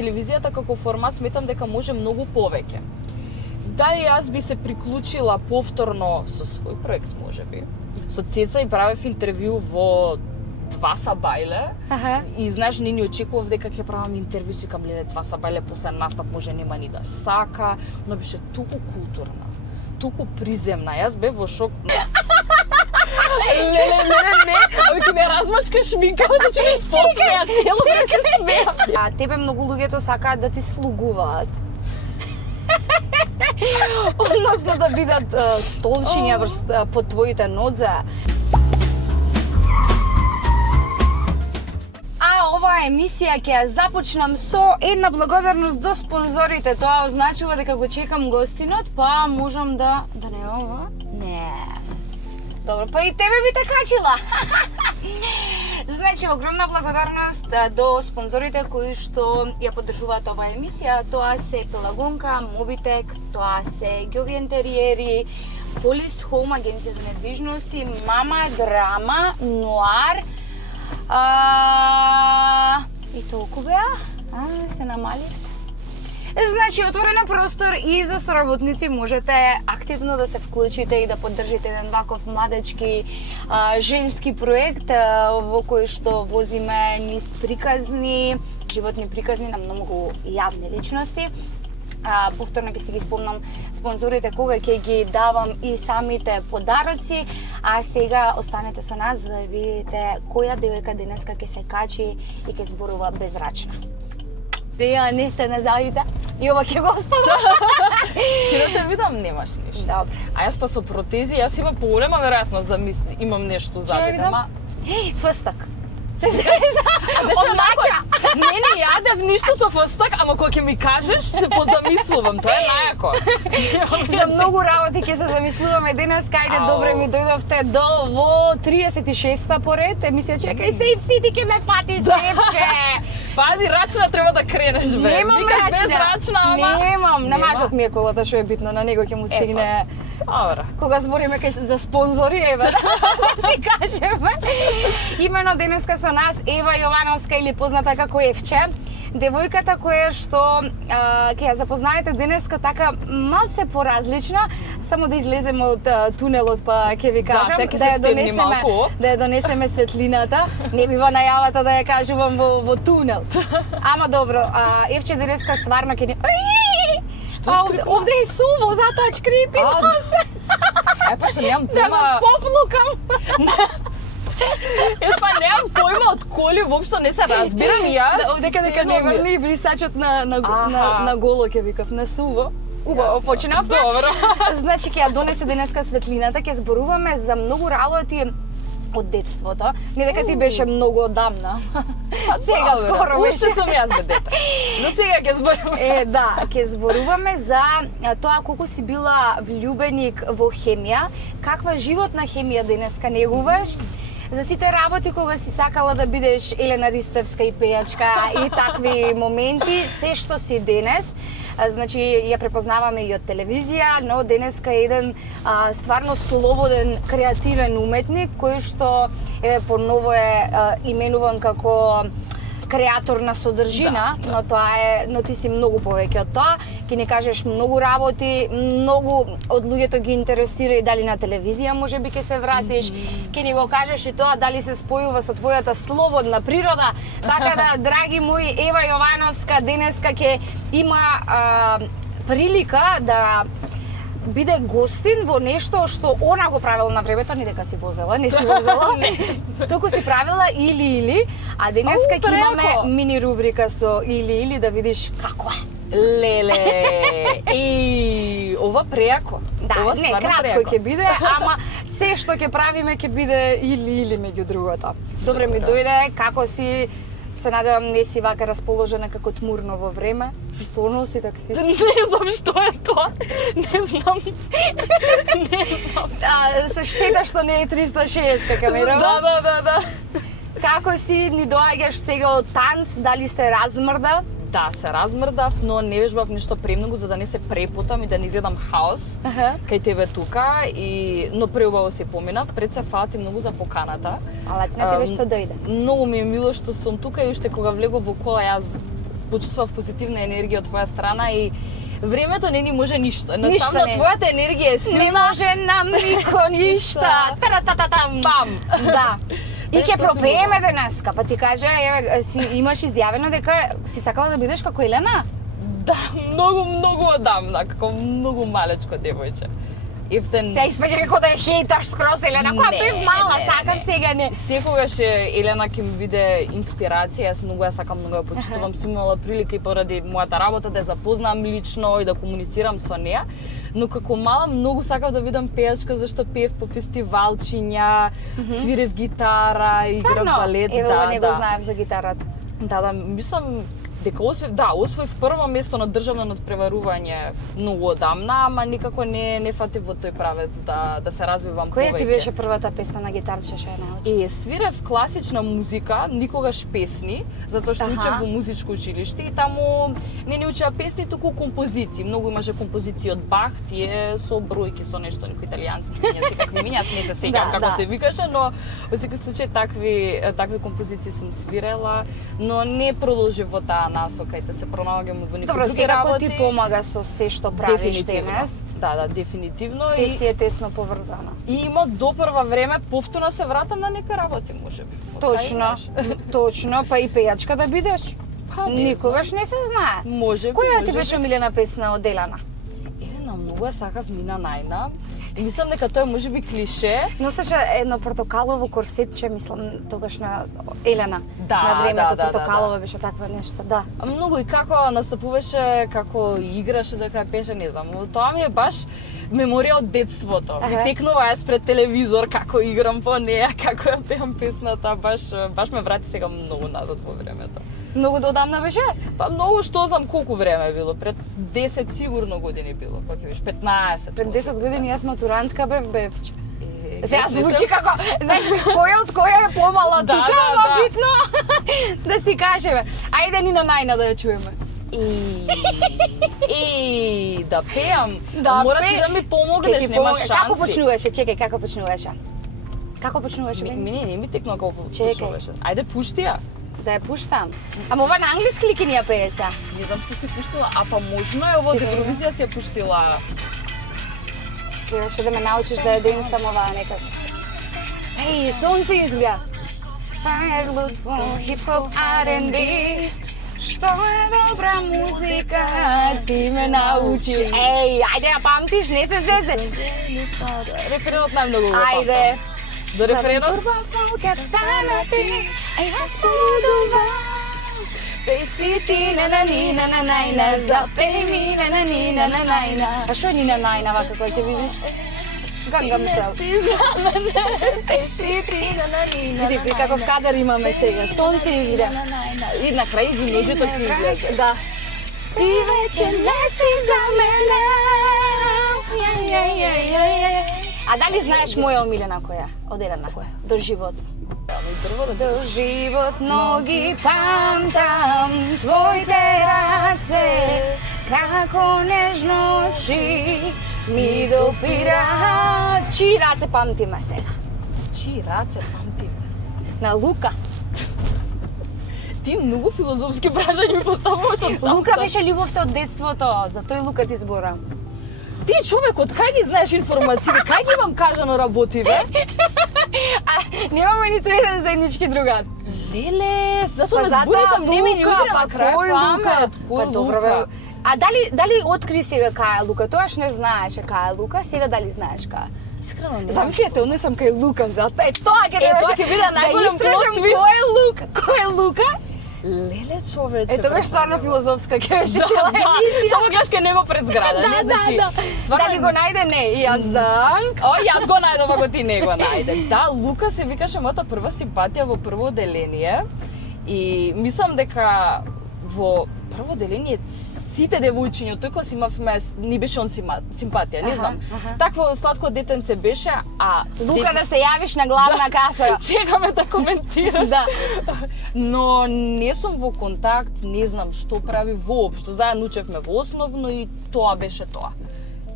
телевизијата како формат сметам дека може многу повеќе. Дали јас би се приклучила повторно со свој проект, можеби. Со Цеца и правев интервју во Два са бајле. И знаеш, не очекував дека ќе правам интервју, си викам, леле, Два са бајле после настап може нема ни да сака, но беше туку културна, туку приземна. Јас бев во шок. Не, ами ти ме размачка шминка, значи ме спосмеа, цело време се смеа. А тебе многу луѓето сакаат да ти слугуваат. Односно да бидат столчиња под твоите нозе. Оваа емисија ќе ја започнам со една благодарност до спонзорите. Тоа означува дека го чекам гостинот, па можам да не ова? Не. Добро, па и тебе би те качила. Значи, огромна благодарност до спонзорите кои што ја поддржуваат оваа емисија. Тоа се Пелагонка, Мобитек, тоа се Ѓови Интериери, Полис Хоум, агенција за недвижности, Мама Драма, Нуар, и толку беа? Се намаливте. Значи, отворено простор и за соработници, можете активно да се вклучите и да поддржите еден ваков младечки женски проект во кој што возиме низ приказни, животни приказни на многу јавни личности. Повторно ќе си ги спомнам спонзорите кога ќе ги давам и самите подароци, а сега останете со нас за да видите која девојка денеска ќе се качи и ќе зборува безрачна. Ја не те назавите, и ова ќе го оставам. Ти да те видам, немаш ништо. Добре. А јас па со протези, јас имам поголема веројатност да имам нешто задите. Фстак. Не јадев ништо со фстак, ама кога ќе ми кажеш, се позамислувам, тоа е најако. За многу работи ќе се замислуваме денес, кајде добре ми дојдовте во 36-та поред, емисија чекај се и всити ќе ме фати Севче. Пази, рачна треба да кренеш, бе. Немам викаш без рачна, ама... Немам, намажот ми е колата, што е битно, на него ќе му стигне... Добра. Кога збориме за спонзори, еве, да си кажеме. Имено денеска со нас Ева Јовановска или позната како Евче. Девојката која што ќе ја запознаете денеска така малце поразлична, само да излеземе од тунелот па ќе ви кажам, да ја донесеме светлината. Не бива најавата да ја кажувам во тунел. Ама добро, Евче денеска стварно ќе ни... Овде е суво, затоа шкрипи носе. Па што немам појма... Да ме поплукам. Јас па немам појма од коли, воопшто не се разбирам јас. Овде дека не врни брисачот на голо, ќе викав, на суво. Убаво почнав. Добро. Значи ќе ја донесе денеска светлината, ќе зборуваме за многу работи од детството. Не дека ти беше многу одамна. Сега скоро беше. Уште сум јас бе дете. За сега ќе зборуваме. Да, ќе зборуваме за тоа колку си била влюбеник во хемија, каква животна хемија денеска негуваш, за сите работи кога си сакала да бидеш Елена Ристевска и пејачка и такви моменти, се што си денес. Значи, ја препознаваме и од телевизија, но денеска е еден стварно слободен, креативен уметник, кој што поново е именуван како креатор на содржина, но ти си многу повеќе од тоа. Ќе ни кажеш многу работи, многу од луѓето ги интересира и дали на телевизија можеби ќе се вратиш. Ќе ни го кажеш и тоа дали се спојува со твојата слободна природа. Така да, драги мои, Ева Јовановска денеска ќе има прилика да биде гостин во нешто што она го правила на времето, не дека си возела, не си возела, туку си правила или, а денеска ќе имаме мини рубрика со или да видиш како е. Леле, и ова преако. Да, ова не, кратко ќе биде, ама се што ќе правиме ќе биде или меѓу другото. Добре ми дојде, како си? Се надевам не си вака расположена како тмурно во време. Столно си таксист? Не знам што е тоа. Не знам. Се штета што не е 360 камерава. Да. Како си, ни доаѓаш сега од танц, дали се размрда? Да, се размрдав, но не вежбав ништо премногу за да не се препутам и да не изедам хаос кај тебе тука, но преубаво си поминав, пред се фати многу за поканата. Ала на тебе што дојде? Многу ми е мило што сум тука и уште кога влегов во кола јас почувствував позитивна енергија од твоја страна и времето не ни може ништо. Едноставно не. твојата енергија е силна. Не може нам нико ништа. Тара-та-та-там. Пам. Да. И ќе Нешто си пропееме денеска, па ти кажа, еве, имаш изјавено дека си сакала да бидеш како Елена? Да, многу одамна, како многу малечко девојче. Ефтен... Се испаѓа како да ја хейташ скроз Елена, која Не, бев мала, не, сакам не. сега не. Секогаш Елена ќе ми биде инспирација, јас многу ја сакам, многу ја почитувам, сум имала прилика и поради мојата работа да ја запознам лично и да комуницирам со неа. Но како мала многу сакав да бидам пејачка, зашто пеев по фестивалчиња, свирев гитара, играв балет, Еве, да, не го да. знаев за гитарата. Да, мислам дека освоив прво место на државно надпреварување многу одамна, ама никако не фатив во тој правец да се развивам повеќе. Која ти беше првата песна на гитарче што ја научи? Свирев класична музика, никогаш песни, затоа што Аха. учев во музичко училиште и таму не учеа песни, туку композиции. Многу имаше композиции од Бах, тие со бројки, со нешто, некои италијански мињаци, какви миња, не се сеќам Да, како да. се викаше, но во секој случај такви композиции сум свирела, но не продолжив во таа насока и да се пронаоѓам во некои Добро, други секако работи. ти помага со се што правиш Дефинитивно. денес. Да, дефинитивно. Се си е тесно поврзано. И има допрва време повторно се вратам на некои работи, можеби. Од кај Точно, знаеш? точно, па и пејачка да бидеш. Па, не Никогаш не се знае. Можеби. Која ти можеби. беше омилена песна од Елена? Елена, многу ја сакав Нина Најна. И мислам дека тоа е можеби клише. Носеше едно портокалово корсетче, мислам, тогаш на Елена. Да, на времето да, портокалово беше таква нешто, да. А многу и како настапуваше, како играше, дека пеше, не знам. Но тоа ми е баш меморија од детството. Ми Аха. текнува јас пред телевизор, како играм по неа, како ја пеам песната, баш ме врати сега многу назад во времето. Многу додамна беше? Па многу што знам колку време е било, пред 10 сигурно години било, па ќе биш 15. Пред 10 години јас матурантка бевче. Е, Сега не звучи сум- како, знаеш, која од која е помала Да, тука, да, ама да. битно да си кажеме. Ајде Нина Најна да ја чуеме. И да пеам, Да, мора ти пеј. да ми Ке помогнеш, ти нема помога- шанси. Како почнуваше? Чекај, како почнуваше? Како почнуваше? Мене не ми текнува како Чекај. почнуваше. Ајде пушти ја. Да ја пуштам. Ама ова на англиски ли ќе ни ја пее сега? Не знам што си пуштила, а па можно е ово од Чекај, Евровизија си ја пуштила. Требаше да ме научиш да ја денсам оваа некак. Еј, сонце изгледа. Фајерлут во хип-хоп R&B. Што е добра музика, ти ме научи. Еј, ајде ја памтиш, не се зезе. Референот најмногу го Ајде. памтам. До референот? Кад стана ти, а јас полудувам. Пеј си ти, на најна, запеј ми, на најна. А што е Нина Најна, вака кој ќе видиш? Гангам стел. Пеј си ти, Види каков кадар имаме сега. Сонце изгледа. И на крај винежето ќе излезе. Да. Ти веќе не си за мене. А дали знаеш моја омилена која? Од Елена која? До живот. До животно ги памтам твоите раце, како нежно очи ми допираат. Чии раце памтиме сега? Чии раце памтим? На Лука. Ти многу филозофски прашања ми поставуваш од сам Лука старт. беше љубовта од детството, за тој Лука ти зборам. Ти човек, од кај ги знаеш информации? Кај ги вам кажано работи, бе? А немаме ниту еден заеднички другар. Леле, затоа Па ме затоа зборите, не ми ни Лука, удре на па крај кој Лука? памет. Па Кој добро, Лука? бе. А дали откри сега кај е Лука? Тоаш не знаеше кај е Лука, сега дали знаеш кај е? Искрено не. Замислете, не сам кај Лука, затоа е тоа ќе тоа ќе биде најголем да истражам плот твист. кој е Лука, кој е Лука? Леле, човече. Е тогаш стварно филозофска ќе беше цела Да, емисија. само гледаш кај него пред зграда, не значи. стварно- Дали го најде не, и јас знам. О, јас го најдов, ако ти не го најдеш. Да, Лука се викаше мојата прва симпатија во прво оделение. И мислам дека во прво оделение сите девојчиња од тој клас имавме, ни беше он симпатија, не Аха, знам. аха. Такво сладко детенце беше, а Лука да се јавиш на главна каса. чекаме да коментираш. Да. Но не сум во контакт, не знам што прави воопшто. Заедно учевме во основно и тоа беше тоа.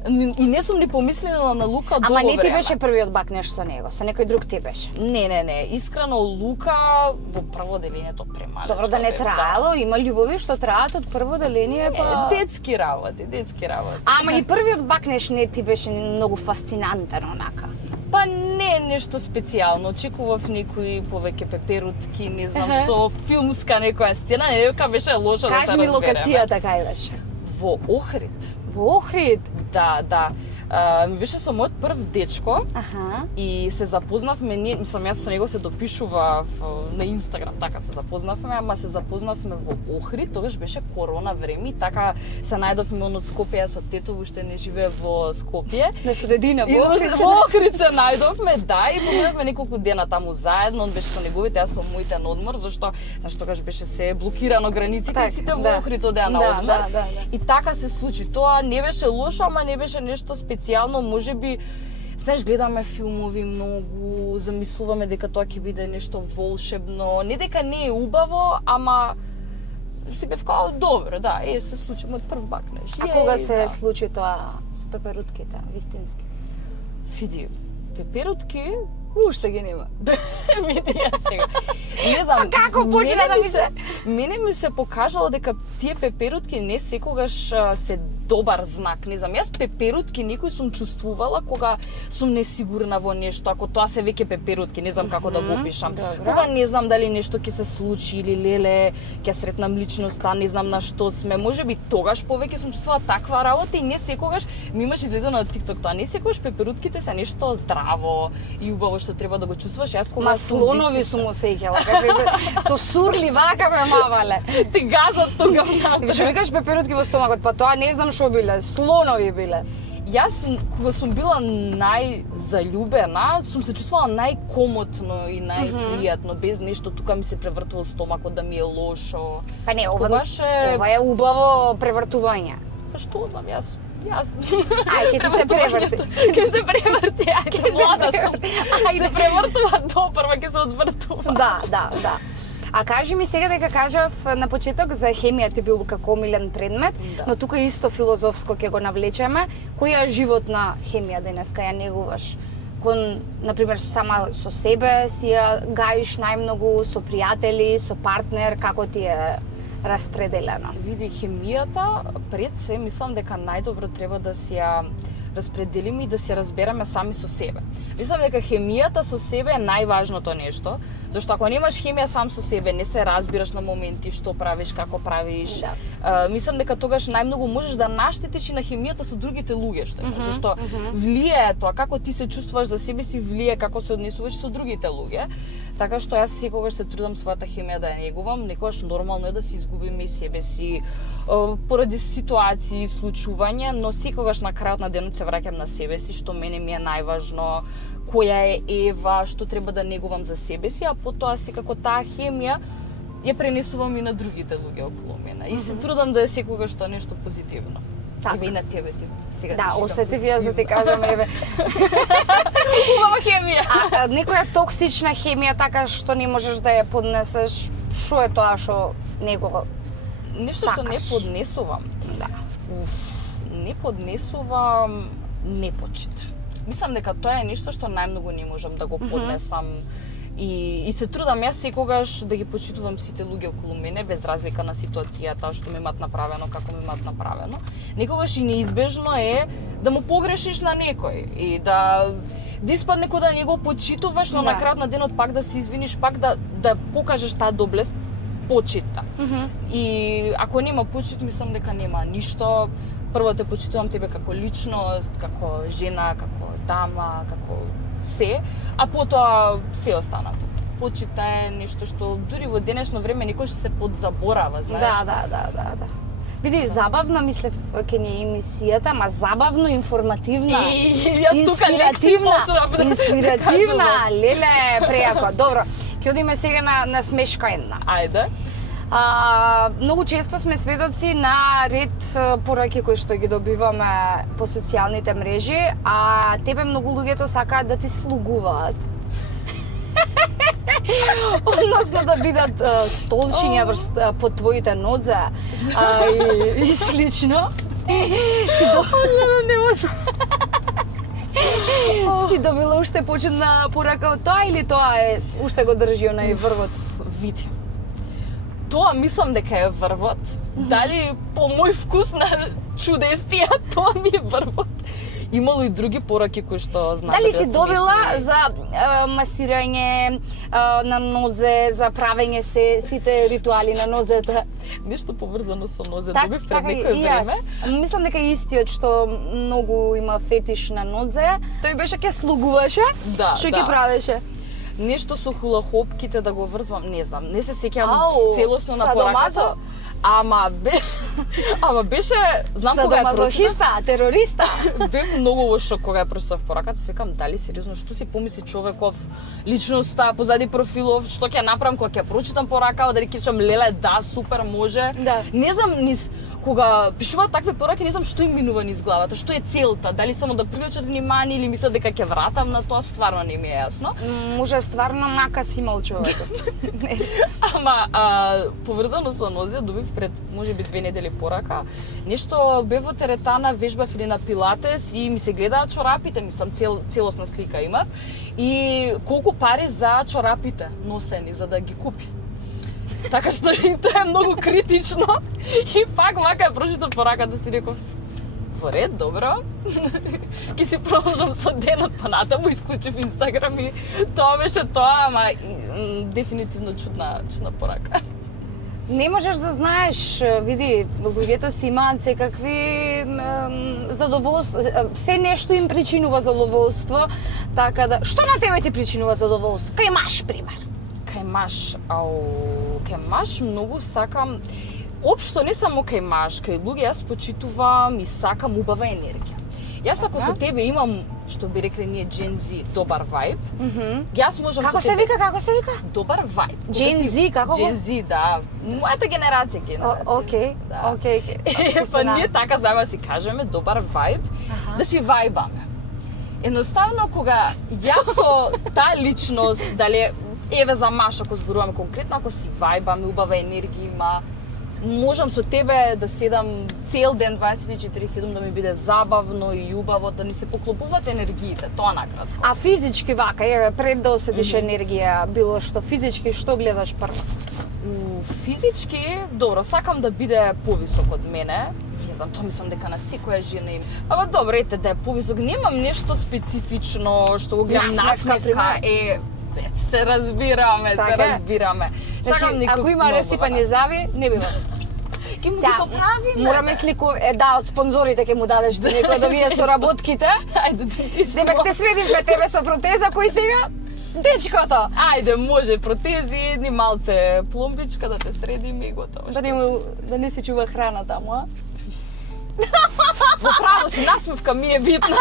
И не сум ни помислила на Лука долго Ама не ти време. беше првиот бакнеш со него, со некој друг ти беше. Не, искрено Лука во прво деление тоа премалечко. Добро да не траело, има љубови што траат од прво деление, па... Детски работи. Ама и првиот бакнеш не ти беше многу фасцинантен онака. Па не нешто специјално, очекував некои повеќе пеперутки, не знам што, филмска некоја сцена, не дека беше лошо да се Кажи ми разбереме. локацијата кај беше? Во Охрид. Во Охрид? Да. Ми беше со мојот прв дечко Аха. и се запознавме, јас со него се допишував на Инстаграм, така се запознавме, ама се запознавме во Охрид, тогаш беше корона време и така се најдовме од Скопје, јас од тето уште не живее во Скопје. На средина, И во Охрид се најдовме, да, и поминавме неколку дена таму заедно, он беше со неговите, јас со моите на одмор, зашто тогаш беше се блокирано границите Так, и сите во да. Охрид одеа на Да, одмор. да. И така се случи. Тоа не беше лошо, ама не беше нешто специјално, можеби знаеш, гледаме филмови многу, замислуваме дека тоа ќе биде нешто волшебно, не дека не е убаво, ама си бев као добро, да, се случи мојот прв бакнеш. А кога се случи тоа со пеперутките, вистински? Види, пеперутки Уште ги нема. Види ја сега. Не знам. Па како почна да ми се? Мене ми се покажало дека тие пеперутки не секогаш се добар знак. Не знам, јас пеперутки некој сум чувствувала кога сум несигурна во нешто, ако тоа се веќе пеперутки, не знам како да го опишам. Добро. Кога не знам дали нешто ќе се случи или леле, ќе сретнам личноста, не знам на што сме, можеби тогаш повеќе сум чувствувала таква работа и не секогаш ми имаш излезено на TikTok тоа, не секогаш пеперутките се нешто здраво и убаво што треба да го чувствуваш. Јас кога Ма слонови сум усеќала, со сурли вака ме мавале. ти газат тога Што викаш пеперутки во стомакот, па тоа не знам што биле, слонови биле. Јас кога сум била најзалюбена, сум се чувствувала најкомотно и најпријатно, без нешто тука ми се превртува стомакот да ми е лошо. Па не, ова Беше- е убаво превртување. Па што знам, јас Ај, ќе ти се преврти. Ќе се преврти, ајде, Ќе се млада сум. преврти. Се превртува допрва, ќе се одвртува. Да. А кажи ми сега дека кажав на почеток за хемија ти бил како омилен предмет, Да. но тука исто филозофско ќе го навлечеме. Која животна хемија денеска ја негуваш? Кон, например, сама со себе си ја гаиш најмногу, со пријатели, со партнер, како ти е распределено? Види, хемијата, пред се, мислам дека најдобро треба да си ја распределиме и да се разбереме сами со себе. Мислам дека хемијата со себе е најважното нешто, зашто ако немаш хемија сам со себе, не се разбираш на моменти што правиш, како правиш. Да. Мислам дека тогаш најмногу можеш да наштетиш и на хемијата со другите луѓе, што има, зашто влијае тоа како ти се чувствуваш за себе си, влијае како се однесуваш со другите луѓе. Така што јас секогаш се трудам својата хемија да ја негувам, некогаш нормално е да се изгубиме и себе си поради ситуации, случувања, но секогаш на крајот на денот се враќам на себе си, што мене ми е најважно, која е Ева, што треба да негувам за себе си, а потоа секако таа хемија ја пренесувам и на другите луѓе околу мене. И се трудам да е секогаш тоа нешто позитивно. Така. Еве и на тебе ти сега. Да, ти шикам осетив јас да ти кажам, еве. убава хемија. А некоја токсична хемија така што не можеш да ја поднесеш, што е тоа што него Нешто што не сакаш? поднесувам. Да. Не поднесувам непочит. Мислам дека тоа е нешто што најмногу не можам да го поднесам. И се трудам јас секогаш да ги почитувам сите луѓе околу мене, без разлика на ситуацијата, што ми имаат направено, како ми имаат направено. Некогаш и неизбежно е да му погрешиш на некој и да испадне кој да не го почитуваш, но Да. на крајот на денот пак да се извиниш, пак да покажеш таа доблест, почита. И ако нема почит, мислам дека нема ништо. Прво те почитувам тебе како личност, како жена, како дама, како се, а потоа се останато. Почита е нешто што дури во денешно време никош се подзаборава, знаеш. Да. Види, забавна мислев ке ни е емисијата, ама забавно, информативна, И јас тука лекции почнав да инспиративна, кажувам. леле, преако. Добро, ќе одиме сега на смешка една. Ајде. Многу често сме сведоци на ред пораки кои што ги добиваме по социјалните мрежи, а тебе многу луѓето сакаат да ти слугуваат. Односно да бидат столчиња по твоите нозе и слично. Не може. Си добила уште почетна порака од тоа или тоа е уште го држи онај врвот? Види. Тоа мислам дека е врвот. Дали по мој вкус на чудестија, тоа ми е врвот. Имало и други пораки кои што знаат. Дали си добила за масирање на нозе, за правење сите ритуали на нозете? Нешто поврзано со нозе добив пред така некој време. Мислам дека истиот што многу има фетиш на нозе, тој беше ке слугуваше, Да, што да. ќе правеше? Нешто со хулахопките да го врзвам, не знам, не се сеќавам Ау, целосно на садомазо? пораката. Ама беше, знам кога ја прочитав, Садомазохиста, терориста. бев многу во шок кога ја прочитав пораката, свекам дали сериозно што си помисли човеков, личноста, позади профилов, што ќе направам кога ќе прочитам поракава, дали ќе речам леле да, супер, може. Да. Не знам кога пишуваат такви пораки, не знам што им минува низ главата, што е целта, дали само да привлечат внимание или мислат дека ќе вратам на тоа, стварно не ми е јасно. Може стварно накас имал човекот. Ама поврзано со нозе добив пред можеби 2 недели порака. Нешто бев во теретана, вежбав или на пилатес и ми се гледаат чорапите, мислам целосна слика имав. И колку пари за чорапите носени за да ги купи. Така што и тоа е многу критично. И пак вака ја прочитав пораката си реков во ред, добро. Ки си продолжам со денот, па натаму исклучив Инстаграм и тоа беше тоа, ама дефинитивно чудна порака. Не можеш да знаеш, види, луѓето си имаат секакви задоволство, се нешто им причинува задоволство, така да... Што на тебе ти причинува задоволство? Кај маш, пример. Кај маш многу сакам, општо не само кај маш, кај луѓе јас почитувам и сакам убава енергија. Јас ако со тебе имам, што би рекле ние Gen Z, добар вајб, јас можам Како со се тебе... вика, како се вика? Добар вајб. Gen Z, како го? Gen Z, да. Мојата генерација. Окей, Да. окей. Па ние така знаеме да си кажеме, добар вајб, да си вајбаме. Едноставно, кога јас со таа личност, дали еве за маш, ако зборуваме конкретно, ако си вајбаме, убава енергија има, можам со тебе да седам цел ден 24/7 да ми биде забавно и убаво, да ни се поклопуваат енергиите, тоа накратко. А физички вака, еве, пред да оседиш енергија, било што физички, што гледаш прво? Физички, добро, сакам да биде повисок од мене. Не знам, тоа мислам дека на секоја жена им. Ама добро, ете да е повисок, немам нешто специфично што го гледам насмевка, се разбираме, Така се е. разбираме. Значи, ако има ресипани зави, не бива. Ке му ги Сега, поправиме. мораме слику, да, од спонзорите ќе му дадеш ти некој да вие со работките. Ајде да ти Себек те средим пред тебе со протеза, кој сега? Дечкото! Ајде, може протези, едни малце пломбичка да те средиме и готово. Да не се чува храна таму, а? Во право си, насмевка ми е битна.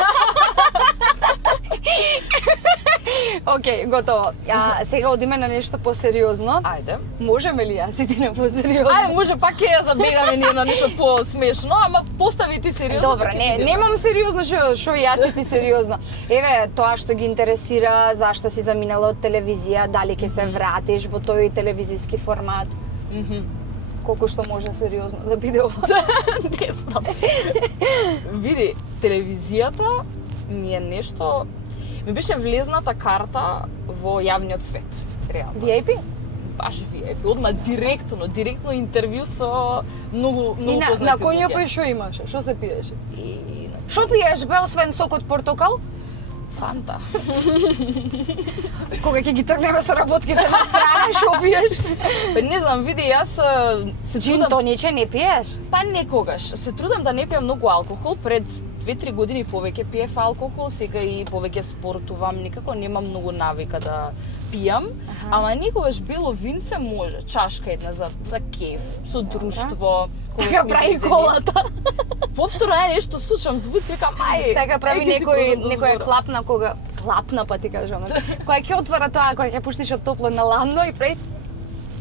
Океј, готово. Сега одиме на нешто посериозно. Ајде. Можеме ли јас и ти на посериозно? Ајде, може пак ќе ја забегаме ние на нешто посмешно, ама постави ти сериозно. Добро, па ќе не, видиме. немам сериозно што јас и ти сериозно. Еве, тоа што ги интересира, зашто си заминала од телевизија, дали ќе се вратиш во тој телевизиски формат? Колку што може сериозно да биде ова? Не знам. Види, телевизијата ми е нешто... Ми беше влезната карта во јавниот свет. Реално. VIP? Баш VIP. Одма директно интервју со многу И на познати коња луѓе. па што имаше? Што се пиеше? И Што пиеш бе, освен сок од портокал? Фанта. Кога ќе ги тргнеме со работките на страна, што пиеш? Па не знам, види, јас се Джин трудам... тониче не пиеш? Па некогаш. Се трудам да не пијам многу алкохол. Пред 2-3 години повеќе пиев алкохол, сега и повеќе спортувам. Никако немам многу навика да пијам. Ама никогаш било винце може. Чашка една за кеф, со друштво. Така прави колата. Повторно нешто слушам звуци, викам ај. Така прави ај, ќе си некоја зборам. клапна кога клапна па ти кажам. Кога ќе отвара тоа, кога ќе пуштиш од топло на ладно и прави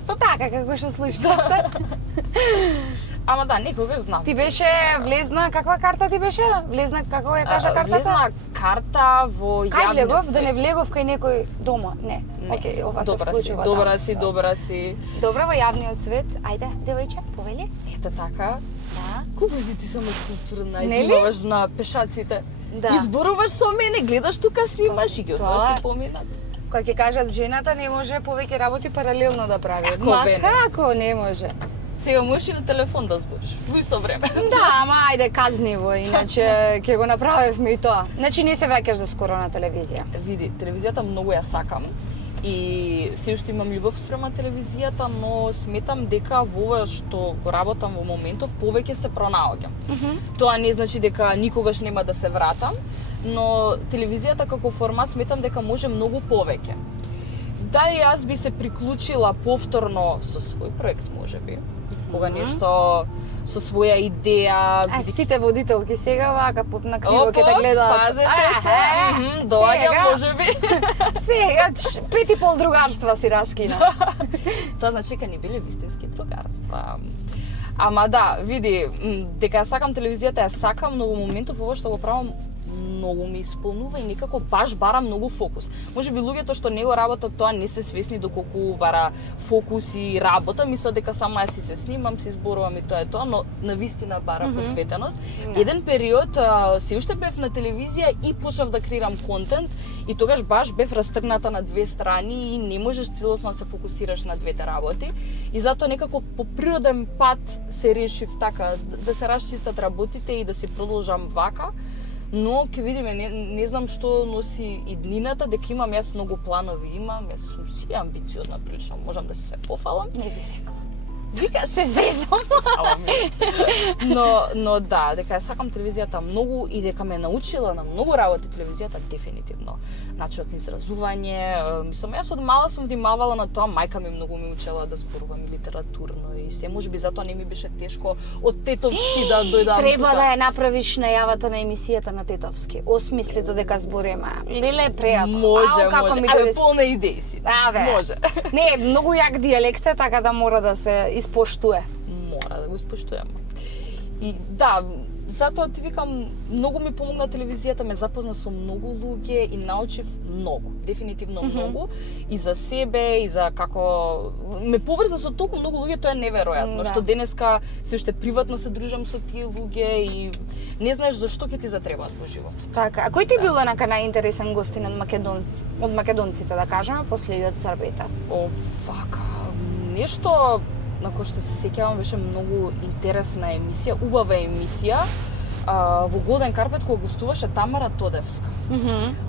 така како што слушате. Ама да, никогаш знам. Ти беше влезна, каква карта ти беше? Влезна, како ја кажа картата? Влезна карта во Кај јавниот влегов? свет. Да не влегов кај некој дома? Не. Океј, ова се Добра си, вклучува. добра да. си, добра си. Добро во јавниот свет. Ајде, девојче, повели. Ете така. Да. Колку си ти само културна и Нели? внимаваш на пешаците. Да. Изборуваш со мене, гледаш тука, снимаш и ги оставаш Тоа е. се поминат. Кога ќе кажат жената не може повеќе работи паралелно да прави. Ако Ма бе, не. како не може? Сега можеш и на телефон да збориш во исто време. Да, ама ајде казниво, иначе ќе го направивме и тоа. Значи не се враќаш за скоро на телевизија. Види, телевизијата многу ја сакам и се уште имам љубов спрема телевизијата, но сметам дека во ова што го работам во моментов повеќе се пронаоѓам. Тоа не значи дека никогаш нема да се вратам, но телевизијата како формат сметам дека може многу повеќе. Да, и јас би се приклучила повторно со свој проект, можеби. Кога нешто со своја идеја. А сите водителки сега вака на криво ќе те Опа, гледаат. пазете се, доаѓа можеби. Сега 5,5 другарства си раскина. Тоа значи дека не биле вистински другарства. Ама да, види, дека ја сакам телевизијата, ја сакам, но во моментов ово што го правам многу ме исполнува и некако баш бара многу фокус. Можеби луѓето што не го работат тоа не се свесни доколку бара фокус и работа, мислат дека само јас си се снимам, се изборувам и тоа е тоа, но навистина бара посветеност. Еден период се уште бев на телевизија и почнав да креирам контент и тогаш баш бев растргната на две страни и не можеш целосно да се фокусираш на двете работи. И затоа некако по природен пат се решив така да се расчистат работите и да се продолжам вака. Но ќе видиме, не знам што носи иднината, дека имам јас многу планови, јас сум си амбициозна прилично, можам да се пофалам. Не би рекла. Викаш, Се зезам. но да, дека ја сакам телевизијата многу и дека ме научила на многу работи телевизијата дефинитивно. Начинот на изразување, мислам, јас од мала сум внимавала на тоа, мајка ми многу ми учела да зборувам и литературно и се, можеби затоа не ми беше тешко од тетовски да дојдам Треба тука. да ја направиш најавата на емисијата на Тетовски. Осмисли додека зборема. Леле преако. Може, Ау, како може. ми Абе, дојде- полна идеи си. Абе. Може. Не, многу јак дијалект е, така да мора да се испоштуе. Мора да го испоштуваме. И да, затоа ти викам, многу ми помогна телевизијата, ме запозна со многу луѓе и научив многу, дефинитивно многу, и за себе, и за како ме поврза со толку многу луѓе, тоа е неверојатно, Да. што денеска се уште приватно се дружам со тие луѓе и не знаеш зашто ќе ти затребаат во живот. Така, а кој ти бил онака најинтересен гостин од македонците, да кажеме, после и од србите? О, фака, нешто на кој што се сеќавам беше многу интересна емисија, убава емисија. Во Голден карпет кога гостуваше Тамара Тодевска.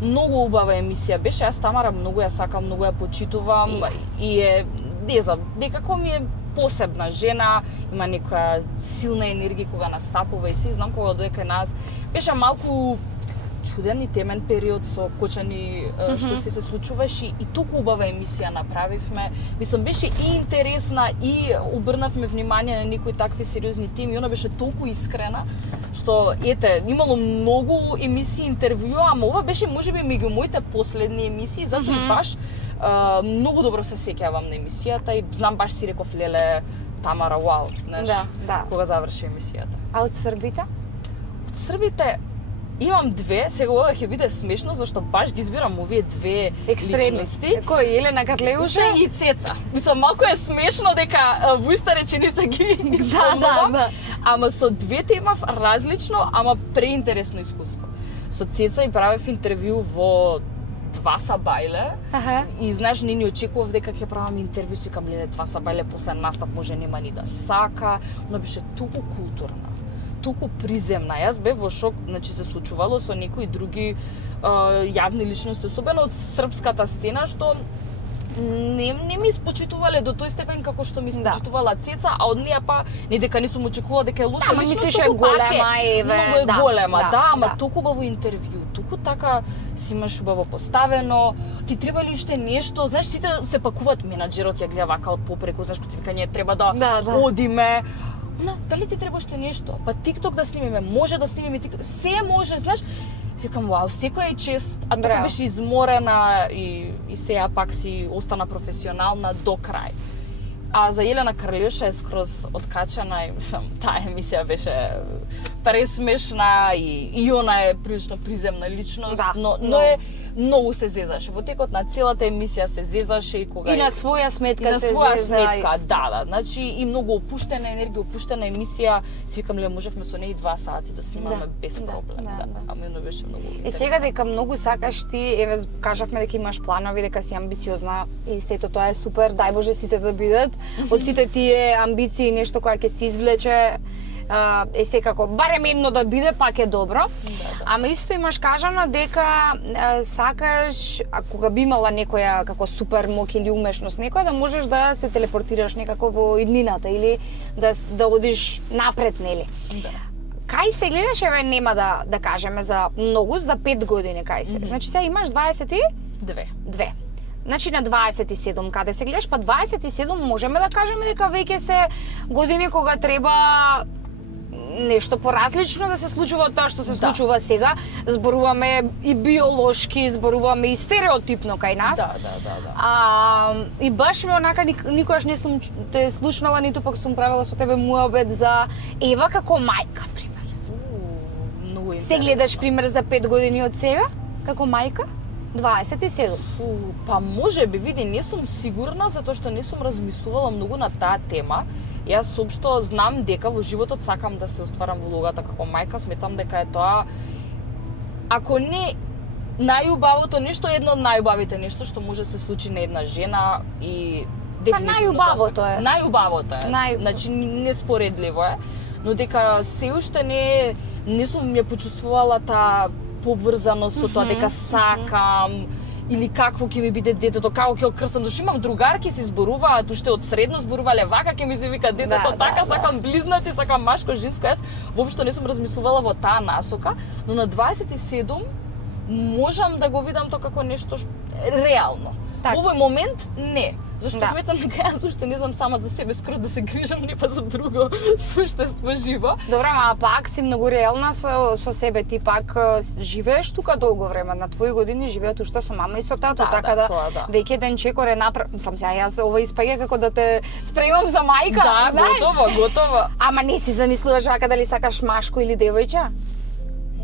Многу убава емисија беше, јас Тамара многу ја сакам, многу ја почитувам и е, не знам, некако ми е посебна жена, има некоја силна енергија кога настапува и се, знам кога дојде кај нас. Беше малку чуден и темен период со кочани што се случуваше и толку убава емисија направивме. Мислам, беше и интересна и обрнавме внимание на некои такви сериозни теми и она беше толку искрена што ете, имало многу емисии, интервју, ама ова беше можеби меѓу моите последни емисии, затоа и баш многу добро се сеќавам на емисијата и знам баш си реков леле Тамара, вау, знаеш, Да. кога заврши емисијата. А од србите? Од србите имам две, сега ова ќе биде смешно зашто баш ги избирам овие две Екстремни. личности. Кој, Елена Катлеуша? И Цеца. Мислам, малку е смешно дека во иста реченица ги спомнувам, да. ама со двете имав различно, ама преинтересно искуство. Со Цеца и правев интервју во Два Сабајле. Аха. И знаеш, не ни очекував дека ќе правам интервју, си викам леле Два Сабајле после настап може нема ни да сака, но беше толку културна, толку приземна. Јас бев во шок, значи се случувало со некои други јавни личности, особено од српската сцена, што не ми испочитувале до тој степен како што ми испочитувала Цеца, а од неа па не дека не сум очекувала дека е лоша Ама личност, мислиш е туку пак голема, еве, многу е да, голема, да, да, ама да. толку убаво интервју, толку така си имаш убаво поставено, ти треба ли уште нешто, знаеш, сите се пакуваат, менаџерот ја гледа вака од попреку, знаеш, ти вика, ние треба да одиме. Но, дали ти треба уште нешто? Па TikTok да снимиме, може да снимиме TikTok, се може, знаеш. Викам, вау, секоја е чест, а така беше изморена и сега пак си остана професионална до крај. А за Елена Карлјуша е скроз откачана и мислам, таа емисија беше пресмешна и она е прилично приземна личност, Да, но е многу се зезаше. Во текот на целата емисија се зезаше и кога И на своја сметка и на се своја зеза. сметка, да. Значи и многу опуштена енергија, опуштена емисија. Си викам ле можевме со неј 2 сати да снимаме Да, без да, проблем, да, да. да. А мене беше многу Е интересно. сега дека многу сакаш ти, еве кажавме дека имаш планови, дека си амбициозна и сето тоа е супер, дај Боже сите да бидат. Од сите тие амбиции нешто кое ќе се извлече е секако барем едно да биде, пак е добро. Да. Ама исто имаш кажано дека сакаш, а кога би имала некоја како супер моќ или умешност некоја, да можеш да се телепортираш некако во иднината или да одиш напред, нели? Да. Кај се гледаш, еве нема да кажеме за многу, за 5 години кај се. Значи сега имаш 22. Две. Значи на 27 каде се гледаш, па 27 можеме да кажеме дека веќе се години кога треба нешто поразлично да се случува од тоа што се случува сега. Зборуваме и биолошки, зборуваме и стереотипно кај нас. Да. И баш ме онака никогаш не сум те слушнала, ниту пак сум правила со тебе муабет за Ева како мајка, пример. Многу интересно. Се гледаш пример за 5 години од сега како мајка? 27. Па може би, види, не сум сигурна затоа што не сум размислувала многу на таа тема. Јас соопшто знам дека во животот сакам да се остварам во улогата како мајка, сметам дека е тоа ако не најубавото нешто, едно од најубавите нешто што може да се случи на една жена и дефинитивно најубавото е. Најубавото е. Значи неспоредливо е, но дека се уште не сум ја почувствувала таа поврзаност со тоа дека сакам или какво ќе ми биде детето, како ќе окрстам, зашто имам другарки си зборуваат уште од средно зборувале вака ќе ми се вика детето, така сакам близнаци, сакам машко, женско. Јас воопшто не сум размислувала во таа насока, но на 27 можам да го видам тоа како нешто реално. Во овој момент не. Зашто сметам дека јас уште не знам сама за себе скоро да се грижам, не па за друго суштество живо. Добра, ама пак си многу реална со себе, ти пак живееш тука долго време, на твои години живеат уште со мама и со тато, така да веќе ден чекор е сам сега јас ова испаѓа како да те спремам за мајка, знаеш? Да, готово. Ама не си замислуваш вака дали сакаш машко или девојче?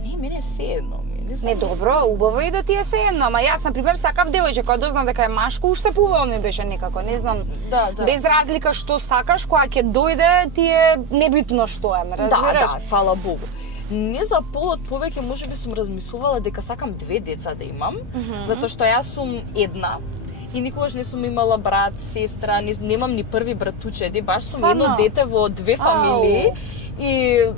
Не, мене се едно. Не, добро, убаво и да ти е сеедно, ама јас, например, сакав девојче, кога дознав дека е машко, уште поубаво ми беше некако, не знам, без разлика што сакаш, кога ќе дојде, ти е небитно што е, ме разбираш? Да, фала Богу. Не за полот повеќе можеби сум размислувала дека сакам 2 деца да имам, затоа што јас сум една и никогаш не сум имала брат, сестра, немам ни први братучеди, баш сум едно дете во 2 фамилии и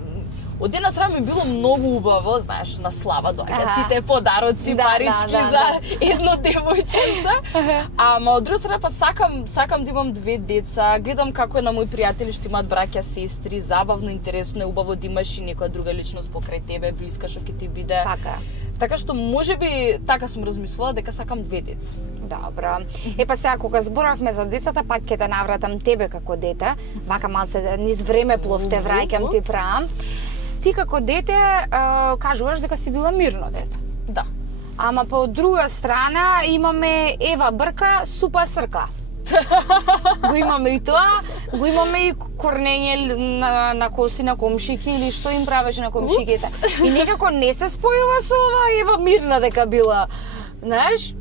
од една страна ми било многу убаво, знаеш, на слава доаѓаат сите подароци, парички за едно девојченце. Ама од друга страна па сакам да имам 2 деца, гледам како е на мои пријатели што имаат браќа, сестри, забавно, интересно е, убаво да имаш и некоја друга личност покрај тебе, блиска што ќе ти биде. Така што можеби така сум размислувала дека сакам 2 деца. Добро. Па сега кога зборавме за децата, пак ќе те навратам тебе како дете. Вака малце низ времеплов те враќам, ти правам. Ти како дете кажуваш дека си била мирно дете. Да. Ама по друга страна имаме Ева Брка, Супа Срка. Го имаме и тоа, го имаме и корнење на коси на комшики или што им правеше на комшиките. И некако не се спојува со ова Ева мирна дека била, знаеш?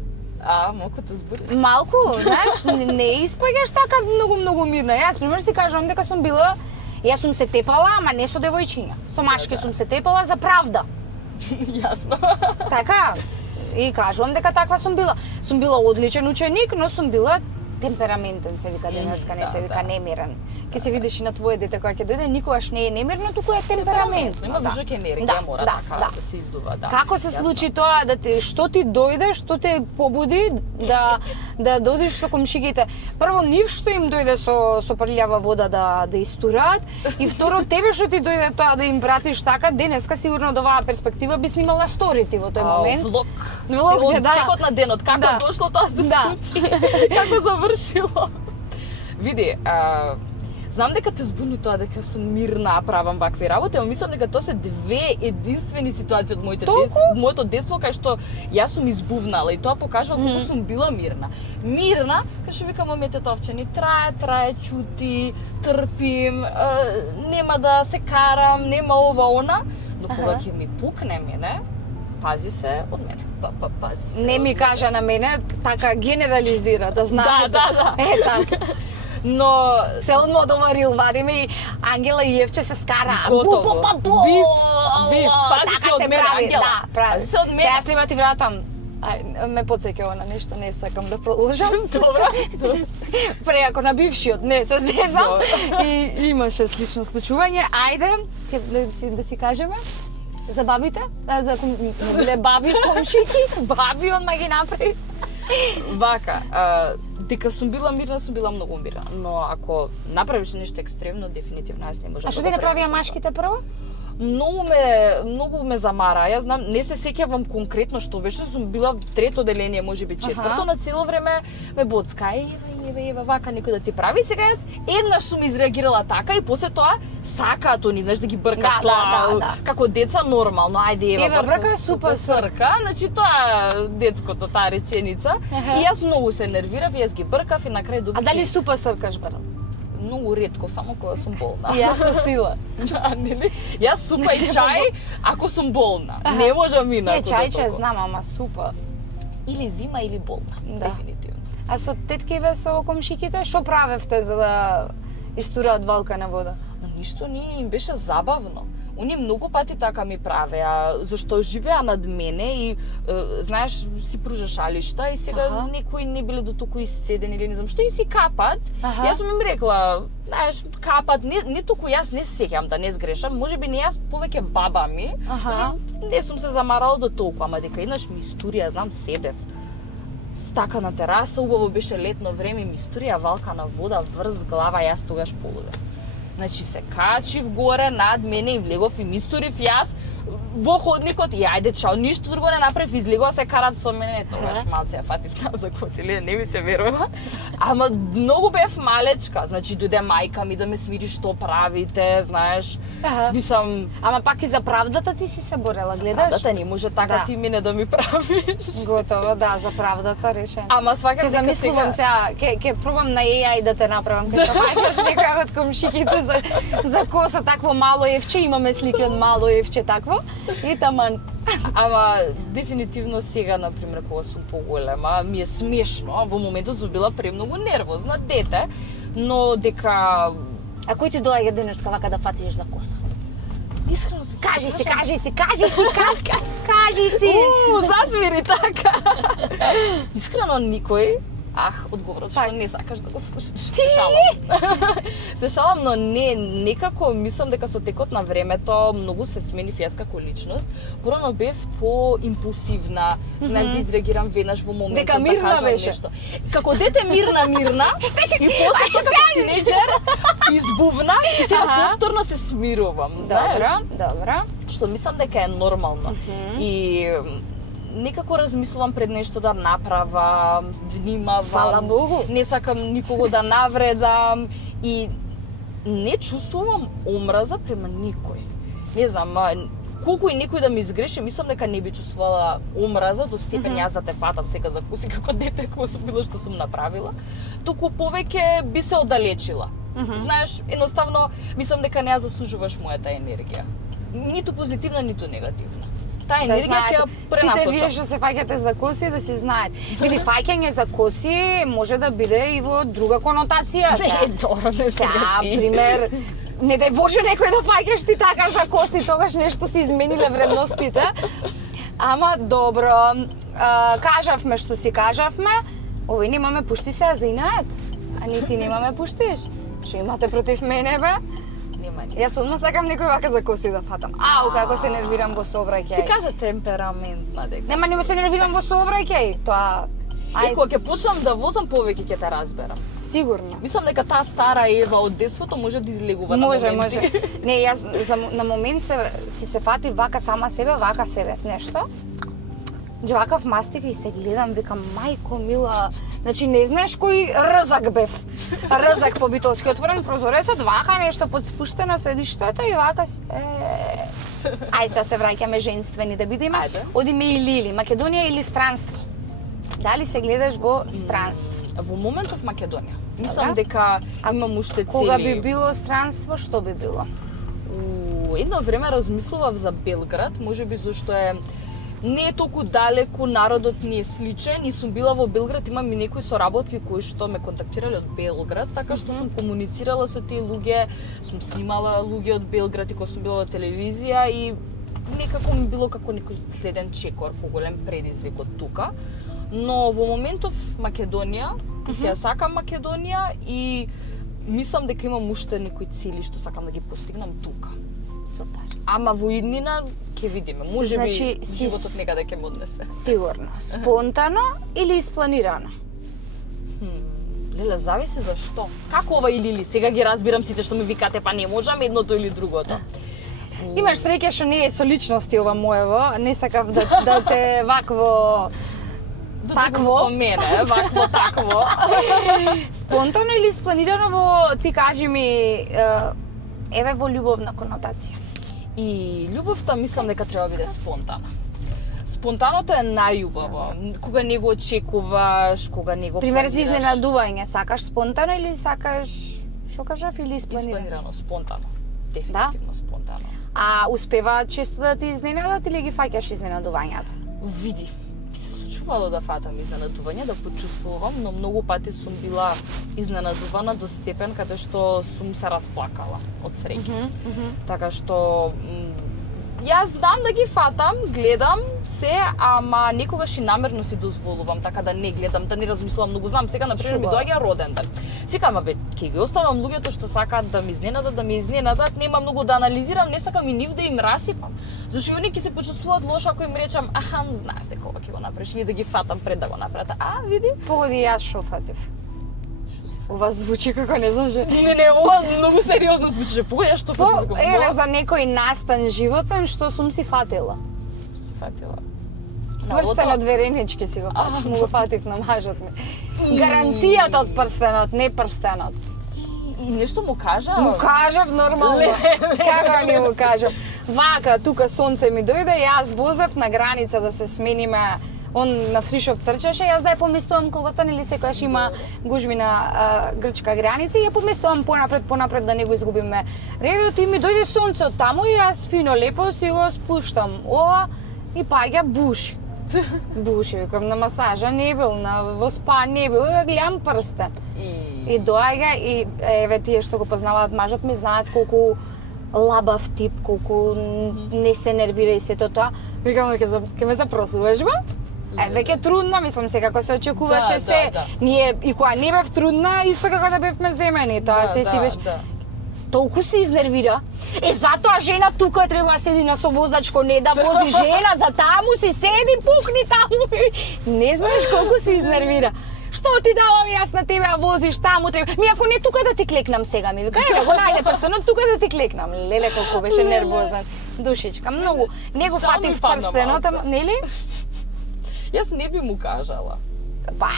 Малку те збуди. Малку, знаеш, не испаѓаш така многу мирна. Јас пример си кажувам дека сум била Јас сум се тепала, ама не со девојчиња. Со машки сум се тепала за правда. Јасно. Така, и кажувам дека таква сум била. Сум била одличен ученик, но сум била темпераментен, се вика денеска, не се вика немирен. Ке се видиш и на твое дете кога ќе дојде, никогаш не е немирно, туку е темпераментно. Има висока енергија, мора така да се издува, да. Како се случи тоа што ти дојде, што те побуди да дојдеш со комшигите? Прво нив што им дојде со прљава вода да истураат, и второ тебе што ти дојде тоа да им вратиш така, денеска сигурно од оваа перспектива би снимала сторити во тој момент. Влог. Влог, да. Текот на денот, како дошло тоа се случи. Како завршило. Види, знам дека те збуни тоа дека сум мирна, правам вакви работи, но мислам дека тоа се 2 единствени ситуации од моето детство кај што јас сум избувнала и тоа покажува колку сум била мирна. Мирна, кај што вика момете товчени, трае, чути, трпим, нема да се карам, нема ова она, но кога ќе ми пукне мене, пази се од мене. Не ми кажа на мене, така генерализира, да знаете. Да. Е, така. Но Се одмодоварил, вадиме и Ангела и Евче се скара. Готово. Биф. Пази Така се од се мене, прави, Ангела. да, прави. Пази се од мене. Сега слима ти вратам. Ме подсеќава на нешто, не сакам да продолжам. Добро. Преако на бившиот, не се зезам. И имаше слично случување. Ајде, да си кажеме за бабите, за не биле баби, комшики, баби он ма ги направи. Вака, дека сум била многу мирна, но ако направиш нешто екстремно, дефинитивно јас не можам. А што да ти го направија пренесам. машките прво? Многу ме замара. Јас знам, не се сеќавам конкретно што беше, сум била в трето деление, можеби четврто, на цело време ме боцка. Ева, вака некој да ти прави. Сега јас еднаш сум изреагирала така и после тоа сакаат они, знаеш, да ги бркаш Да. како деца нормално. Ајде, Ева, брка, супа срка. Значи тоа е детското таа реченица. И јас многу се нервирав, јас ги бркав и на крај добив. А дали супа сркаш, брат? Многу ретко, само кога сум болна. Јас со сила. Нели? Јас супа и чај ако сум болна. Не можам инаку. Чајче знам, ама супа. Или зима или болна, Да. дефинитивно. А со теткиве, со комшиките, што правевте за да истураат валка на вода? Но ништо не им беше забавно. Они многу пати така ми правеа, зашто живеа над мене и знаеш, си пружа шалишта и сега некои не биле до толку исцедени или не знам што и си капат. Јас сум им рекла, знаеш, капат, не толку јас не се сеќам да не сгрешам, можеби не јас, повеќе баба ми. Не сум се замарала до толку, ама дека еднаш ми истурија, знам, седев така на тераса, убаво беше летно време, ми истурија валка на вода врз глава, јас тогаш полудев. Значи се качив горе над мене и влегов и мистурив јас во ходникот и ајде чао, ништо друго не направив, излегува се карат со мене, тогаш малце ја фатив на закосиле, не ми се верува. Ама многу бев малечка, значи дојде мајка ми да ме смири што правите, знаеш. Мислам, ама пак и за правдата ти си се борела, гледаш? правдата не може така Да. ти мене да ми правиш. Готово, да, за правдата решен. Ама сваќам Ке замислувам сега, ке пробам на AI да те направам, ке се фаќаш некој од комшиките за коса такво мало евче, имаме слики од мало евче такво. И таман. Ама дефинитивно сега, например, кога сум поголема, ми е смешно, во моментот сум била премногу нервозна, дете, но дека... А кој ти доаѓа денеска вака да фатиш за коса? Искрено ти Кажи си. Засмири така. Искрено никој. Одговорот што не сакаш да го слушаш. Се шалам. Се шалам, но некако мислам дека со текот на времето многу се сменив јас како личност. Порано бев по-импулсивна, знаев да изреагирам веднаш во моментот, Дека мирна да кажам беше. нешто. Како дете мирна, и после тоа како тинеџер избувна и сега повторно се смирувам, знаеш. Добро. Што мислам дека е нормално. И некако размислувам пред нешто да направам, внимавам. Фала Богу. Не сакам никого да навредам и не чувствувам омраза према никој. Не знам, колку и некој да ми изгреши, мислам дека не би чувствувала омраза до степен јас да те фатам сега за коси како дете кога сум било што сум направила, туку повеќе би се оддалечила. Знаеш, едноставно мислам дека не ја заслужуваш мојата енергија. Ниту позитивна, ниту негативна. Таа енергија ќе ја пренасочам. Сите вие што се фаќате за коси да си знаат. Види, фаќање за коси може да биде и во друга конотација. Добро, не сега ти. Пример, не дај Боже некој да фаќаш ти така за коси, тогаш нешто се измениле вредностите. Ама добро, кажавме што си кажавме, овој нема ме пушти сега за инат, а ни ти нема ме пуштиш. Што имате против мене, бе? Нема ни. Јас одма сакам некој вака за коси да фатам. Ау, како се нервирам во сообраќај. Си кажа темпераментна дека. Нема, не се нервирам во сообраќај. Тоа И кога ќе почнам да возам, повеќе ќе те разберам. сигурно. Мислам дека таа стара Ева од детството може да излегува на Може. моменти. Не, јас на момент се фатив вака сама себе, вака себе в нешто. Джвакав мастика и се гледам, викам, мајко мила, значи не знаеш кој рзак бев. Рзак по битолски, отворен прозорецот, вака нешто подспуштено седиштето и вака Ај сега се враќаме женствени да бидеме. Ајде. Одиме или Македонија или странство. Дали се гледаш во странство? Во моментов Македонија. Мислам Добра. дека имам уште цели. Кога би било странство, што би било? Едно време размислував за Белград, можеби зашто е не е толку далеку, народот ни е сличен и сум била во Белград, имам и некои соработки кои што ме контактирале од Белград, така што сум комуницирала со тие луѓе, сум снимала луѓе од Белград и кога сум била во телевизија и некако ми било како некој следен чекор, поголем предизвик од тука. Но во моментов Македонија, и се ја сакам Македонија и мислам дека имам уште некои цели што сакам да ги постигнам тука. Супер. Ама во иднина ќе видиме, можеби Значи, животот некаде ќе ме однесе. Сигурно. Спонтано или испланирано? Леле, зависи за што. Како ова или? Сега ги разбирам сите што ми викате, па не можам едното или другото. Имаш среќа што не е со личности ова моево, не сакав да те вакво такво мене, вакво такво. Спонтано или испланирано во, ти кажи ми, еве во љубовна конотација. И љубовта мислам дека треба да биде спонтана. Спонтаното е најубаво. Кога не го очекуваш, кога не го Пример за планираш. изненадување, сакаш спонтано или сакаш, што кажав, или испланирано? Испланирано, спонтано. Дефинитивно спонтано. А успеваат често да ти изненадат или ги фаќаш изненадувањата? Види, ти се случувало да фатам изненадување, да почувствувам, но многу пати сум била изненадувана до степен каде што сум се расплакала од среќа. Така што јас знам да ги фатам, гледам се, ама некогаш и намерно си дозволувам така да не гледам, да не размислувам многу. Знам сега на пример ми доаѓа роден ден. Сикам, абе, ќе ги оставам луѓето што сакаат да ме изненадат, нема многу да анализирам, не сакам и нив да им расипам. Зашто и они ќе се почувствуваат лошо ако им речам, аха, знаев дека ова ќе го направиш, или да ги фатам пред да го направат. А, види? Погоди, јас шо фатив. Ова звучи како не знам што. Не, ова многу сериозно звучи. Погоди, што фатив? Еве за некој настан животен што сум си фатила. Што си фатила? Прстенот веренички си го фатив, му го фатив на мажот ми. Гаранцијата од прстенот, не прстенот. И нешто му кажа? Му кажав нормално. Како не му кажав? Вака, тука сонце ми дојде, јас возев на граница да се смениме. Он на фришоп трчаше, јас да ја поместувам колата, нели секојаш има гужви на грчка граница и ја поместувам понапред да не го изгубиме редот и ми дојде сонце од таму и јас фино лепо си го спуштам ова и паѓа буш. Буш, викам, на масажа не бил, во спа не бил, ја гледам прстен. И доаѓа и еве тие што го познаваат мажот ми знаат колку лабав тип, колку не се нервира и сето тоа. Викам, ќе ме запросуваш ба? Аз веќе трудна, мислам се како се очекуваше се. Ние и кога не бев трудна, исто како да бевме земени, тоа се си беше. Толку се изнервира. Затоа жена тука треба да седи на совозачко, не да вози жена, за таму си седи, пухни таму. Не знаеш колку се изнервира. Што ти давам јас на тебе, а возиш таму треба. Ми ако не тука да ти клекнам сега, ми вика, еве го најде прстенот тука да ти клекнам. Леле колку беше нервозен. Душичка, многу. Не го фатив прстенот, нели? Јас не би му кажала. Па,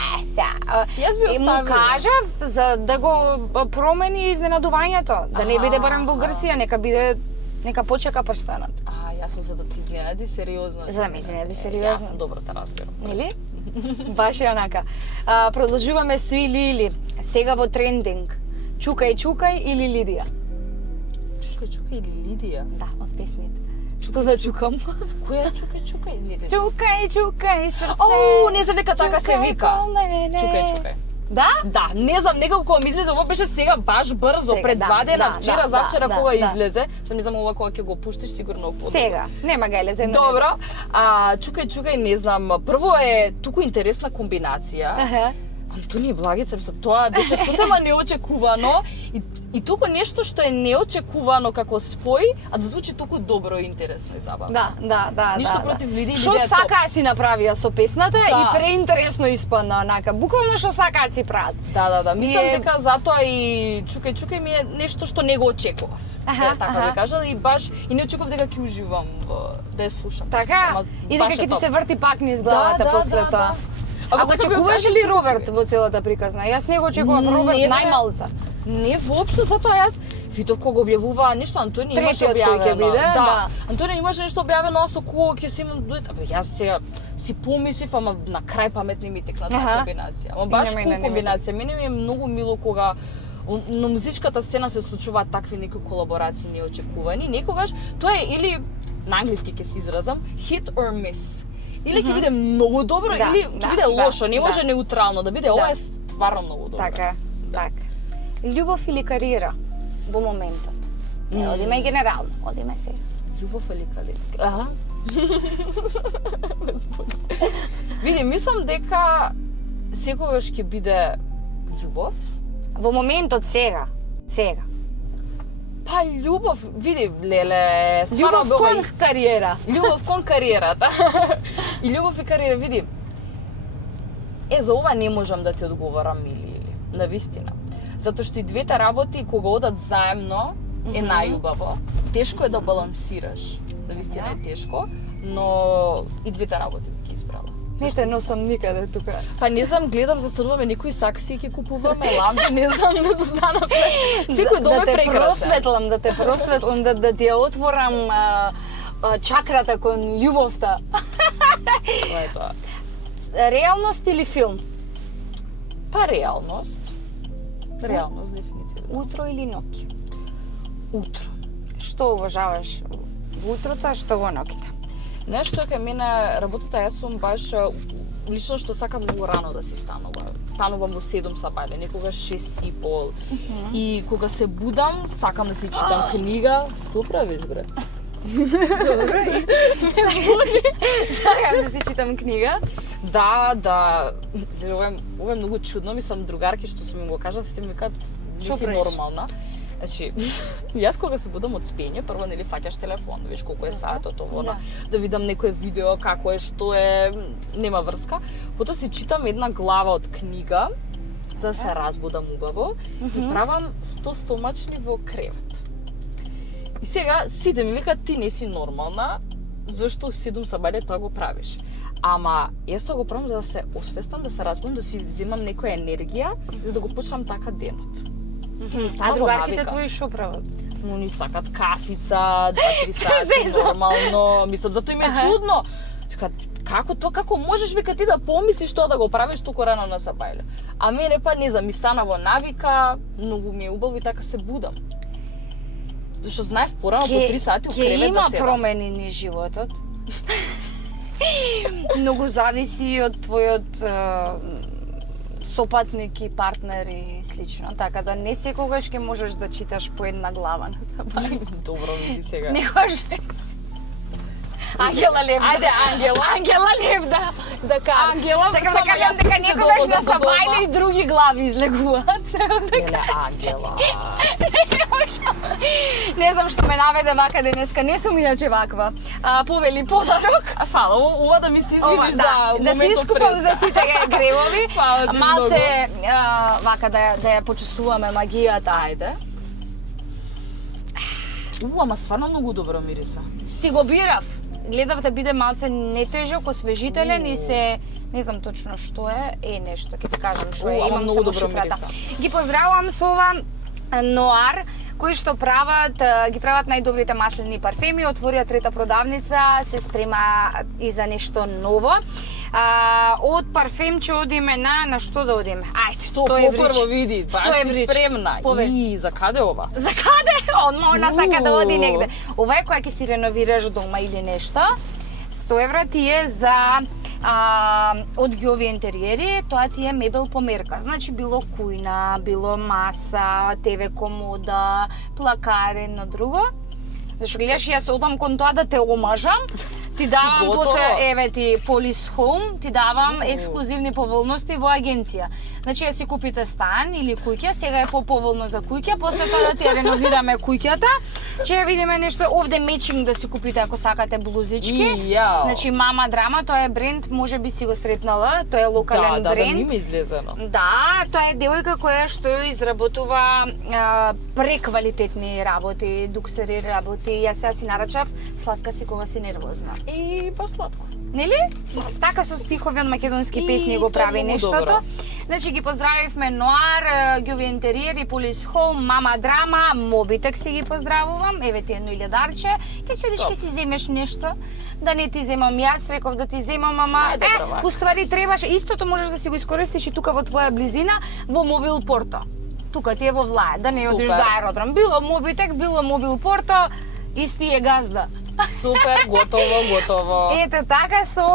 Јас би оставила. Му кажав за да го промени изненадувањето, да не биде барем во Грција, нека почека прстенот. Јас за да ти изненади сериозно. За да ме изненади сериозно. Јас сум добро те разбирам. Нели? Баш е онака. Продолжуваме со или. Сега во трендинг. Чукај, чукај или Лидија? Чукај или Лидија? Да, од песните. Што да чукам? Која чукај? Чукај, чукај срце. О, не знам дека така се вика. Чукај. Да? Да, не знам, некако кога ми излезе, ова беше сега баш брзо, пред 2 дена, вчера, завчера кога излезе, што мислам ова кога ќе го пуштиш сигурно подобро. Сега, нема га илезе. Добро, чукај, не знам, прво е туку интересна комбинација. Антони Благица, тоа беше сосема неочекувано и туку нешто што е неочекувано како спој, а да звучи туку добро и интересно и забавно. Да. Ништо против Лидија. Што сакаа си направија со песната и преинтересно испадна онака. Буквално што сакаат си прават. Да. Мислам дека затоа и чукај ми е нешто што не го очекував. Така би кажала и баш и не очекував дека ќе уживам да ја слушам. Така? И дека ќе ти се врти пак низ главата после тоа. А го очекуваш ли Роберт во целата приказна? Јас не го очекував Роберт најмалца. Не воопшто, затоа јас видов кога објавуваа нешто, Антони имаше објавено. Ќе биде, да. Антони имаше нешто објавено, со кого ќе се имам дует. Абе јас сега си помислив, ама на крај паметни ми текна таа комбинација. Ама баш комбинација. Мене ми е многу мило кога на музичката сцена се случуваат такви некои колаборации неочекувани. Некогаш тоа е или на англиски ќе се изразам hit or miss. или ќе биде многу добро, Да, или да, ќе биде да, лошо, не може да. неутрално да биде, Да. ова е стварно многу добро. Така, така. Љубов или кариера во моментот? Не, одиме генерално, одиме сега. Љубов или кали? Аха. Господи. Види, мислам дека секогаш ќе биде љубов. Во моментот сега. Сега. Па љубов, види, леле, стварно Љубов кон кариера. Љубов кон кариерата. И љубов и кариера, види. За ова не можам да ти одговорам или, на вистина. Затоа што и двете работи кога одат заемно е најубаво. Тешко е да балансираш. На вистина е тешко, но и двете работи би ги избрала. Не те носам никаде тука. Па не знам, гледам, застануваме некои сакси ќе купуваме, лампи, не знам, не застанавме. Секој дом е прекрасен. Да те просветлам, да ти ја отворам чакрата кон љубовта. Тоа е тоа. Реалност или филм? Па реалност. Реалност, дефинитивно. Утро или ноќ? Утро. Што уважаваш во утрото, а што во ноќта? Нешто кај мене работата, јас сум баш лично што сакам многу рано да си станувам. Станувам во 7 сабајле, некогаш 6:30. И кога се будам, сакам да си читам книга. Што правиш, бре? Добро, сакам да си читам книга. Да. Ова е многу чудно, мислам другарки што сум им го кажала, сите ми викаат не Шо си правиш? нормална. Значи, јас кога се будам од спење, прво нели фаќаш телефон, да видиш колку е саатот, ово, да видам некое видео, како е, што е, нема врска. Потоа си читам една глава од книга, за да се разбудам убаво, и правам 100 стомачни во кревет. И сега сите ми викаат ти не си нормална, зашто у 7 сабајле тоа го правиш. Ама јас тоа го правам за да се освестам, да се разбудам, да си земам некоја енергија, за да го почнам така денот. А другарките твои шо прават? Но ни сакат кафица, 2-3 сати, нормално. Мислам, затоа им е чудно. Викаат, како можеш вика ти да помислиш тоа да го правиш толку рано на сабајле? А мене па не знам, ми стана во навика, многу ми е убаво и така се будам. Зашто знаев порано по 3 сати у кревет да има седам. промени низ животот. Многу зависи од твојот сопатник и партнер и слично, така да не секогаш ќе можеш да читаш по една глава на сабајле. Добро, види сега. Некогаш Ангела Лев. Ајде, Ангела. Ангела Лев, да кажам. Ангела, Сакам да само кажам јас дека си се некогаш на довозам до дома. сабајле и други глави излегуваат. Еле, Ангела. Не знам што ме наведе вака денеска, не сум иначе ваква. Повели подарок. Фала, ова да ми се Ова, извиниш да, за да се моментот искупам преска. за сите гревови. Фала ти Малце вака да ја почувствуваме магијата. Ајде. Ама стварно многу добро мириса. Ти го бирав. Гледав да биде малце нетежок, освежителен и се не знам точно што е нешто, ќе ти кажам што е. Ама Имам многу само добро шифрата. мириса. Ги поздравувам со ова Ноар, кои што ги прават најдобрите маслени парфеми, отворија трета продавница, се спрема и за нешто ново. Од парфемче одиме на што да одиме? Ајде, 100 еврич. Прво види, баш 100 си еврич. спремна. Повели. И за каде ова? За каде? Она сака да оди негде. Ова е која ќе си реновираш дома или нешто. 100 евра ти е за од Ѓови интериери, тоа ти е мебел по мерка. Значи било кујна, било маса, ТВ комода, плакари, едно друго. Зашто гледаш, јас одам кон тоа да те омажам, ти давам Готово. после, еве ти Police Home, ти давам ексклузивни поволности во агенција. Значи, ја си купите стан или куќа, сега е поповолно за куќа, после тоа да ти ја реновираме куќата, ќе ја видиме нешто овде мечинг да си купите ако сакате блузички. Јао. Значи, Мама Драма, тоа е бренд, може би си го сретнала, тоа е локален Да, бренд. не ми излезено. Да, тоа е девојка која што изработува преквалитетни работи, дуксери работи. Јас сега си нарачав сладка си кога си нервозна. И баш сладко. Нели? Така со стихови од македонски И песни го тоа е прави многу нештото. добро. Значи ги поздравивме Ноар, Ѓови интериери, Police Home, Мама Драма, Мобитек си ги поздравувам. Еве ти едно илјадарче. Ќе си одиш, ќе си земеш нешто. Да не ти земам јас, реков да ти земам, ама Ајде, браво. уствари требаш, истото можеш да си го искористиш и тука во твоја близина, во Мобил Порто. Тука ти е во Влаја, да не одиш Супер. до аеродром. Било Мобитек, било Мобил Порто, исти е газда. Супер, готово. Ете така со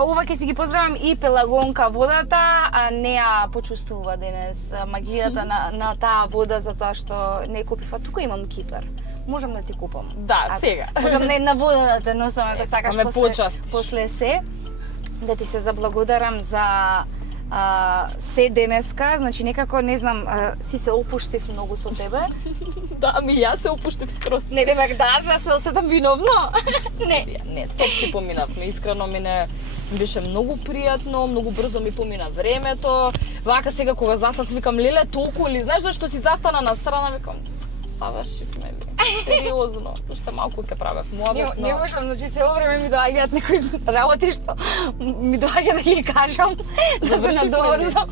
ова ќе си ги поздравам и Пелагонка водата, а неа почувствува денес магијата на таа вода затоа што не купив, а тука имам кипер. Можам да ти купам. Да, сега. Можам не на вода да те носам ако сакаш ме почастиш. после се. Да ти се заблагодарам за се денеска, значи некако не знам, си се опуштив многу со тебе. Да, ами јас се опуштив скроз. Не демек да, се осетам виновно. Не, топ си поминавме, искрено ми беше многу пријатно, многу брзо ми помина времето. Вака сега кога застас викам леле толку или знаеш зашто си застана на страна викам савршивме ли? Сериозно, уште малку ќе правев муабет, Не можам, значи цело време ми доаѓаат некои работи што ми доаѓа да ги кажам, да се надоврзам.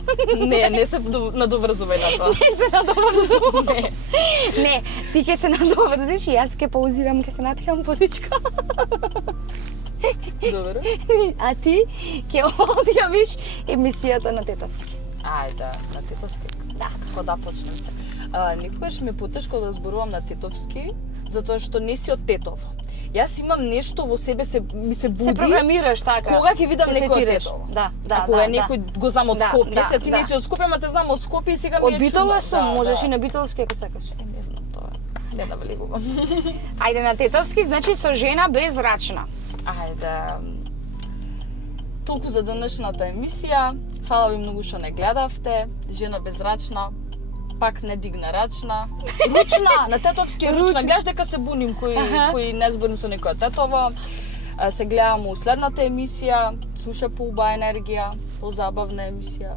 Не се надоврзувај на тоа. Не се надоврзувам. Не, ти ќе се надоврзиш и јас ќе паузирам, ќе се напијам водичка. Добро. А ти ќе одјавиш емисијата на Тетовски. Ајде, на Тетовски. Да. Како да почнем се. Никогаш ми е потешко да зборувам на Тетовски, затоа што не си од Тетово. Јас имам нешто во себе ми се буди. Се програмираш така. Кога ќе видам се некој од сетираш. Тетово. Да, А кога некој го знам од Скопје, да, се ти да. не си од Скопје, ама те знам од Скопје и сега ми е Од чудно. Битола сум, можеш да. и на битолски ако сакаш. Не знам тоа. Не навлегувам. Ајде на Тетовски, значи со жена безрачна. Ајде. Толку за денешната емисија. Фала ви многу што не гледавте. Жена безрачна. Пак не дигна рачна. Ручна, на Тетовски ручна. Ручна. Гледаш дека се буним кои не зборим со некоја Тетова. Се гледам у следната емисија. Слуша по убава енергија, по забавна емисија.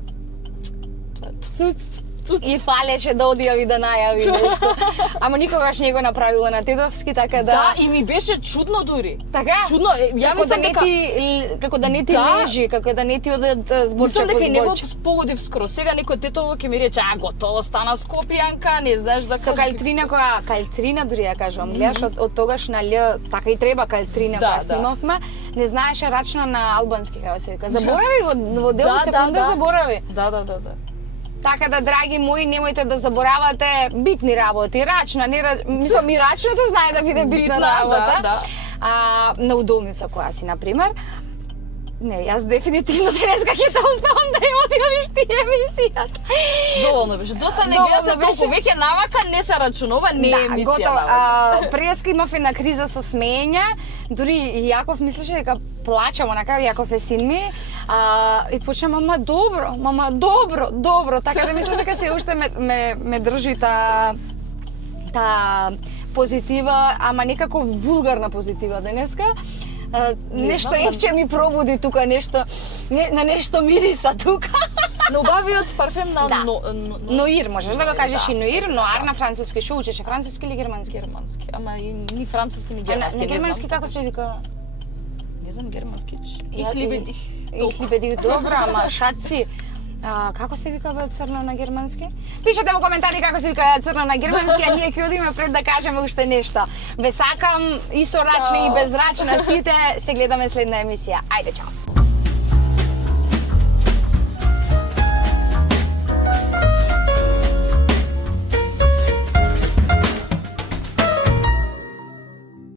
Тоа е тоа. Цуц. И фалеше да одјави да најави нешто. Ама никогаш не го направила на Тетовски, така да. Да, и ми беше чудно дури. Така? Чудно. Ја Како да мислам не дека ти како да не ти Да. лежи, како да не ти одат зборче мислам по дека и него зборче. погодив скоро. Сега некој Тетово ќе ми рече, готово стана Скопјанка, не знаеш да Со калтрина која калтрина дури ја кажувам, гледаш од тогаш на Л, така и треба калтрина Да, која снимавме, не знаеше рачна на албански како се вика. Заборави во дел Да, секунда да. заборави. Да. Така да, драги мои, немојте да заборавате битни работи. Рачна, не мислам и рачната знае да биде битна работа. Да. На удолница која си, например. Не, јас дефинитивно денеска ќе те оставам да ја одјавиш ти емисијата. Доволно беше. Доста не Доволно гледам за беше. толку. Веќе навака не се рачунува, не е емисија. готово. навака. Преска имав една криза со смеење. Дури и Јаков мислеше дека плачам, онака Јаков е син ми. И почна мама добро. Така да мислам дека се уште ме држи та позитива, ама некако вулгарна позитива денеска. Нешто знам. евче ми пробуди тука, нешто на нешто мириса тука. Но убавиот парфем на Да. Ноир, можеш да го кажеш Да. и ноир, ноар на француски. Шо учеше, француски или германски? германски, ама и ни француски ни На германски. не германски знам. како се вика? Не знам германски. Ја Ich liebe dich. Ich liebe dich, добро, ама шаци. Како се вика бе црна на германски? Пишете во коментари како се вика црна на германски, а ние ќе одиме пред да кажеме уште нешто. Ве сакам и со рачни и без рачна сите, се гледаме следна емисија. Ајде, чао.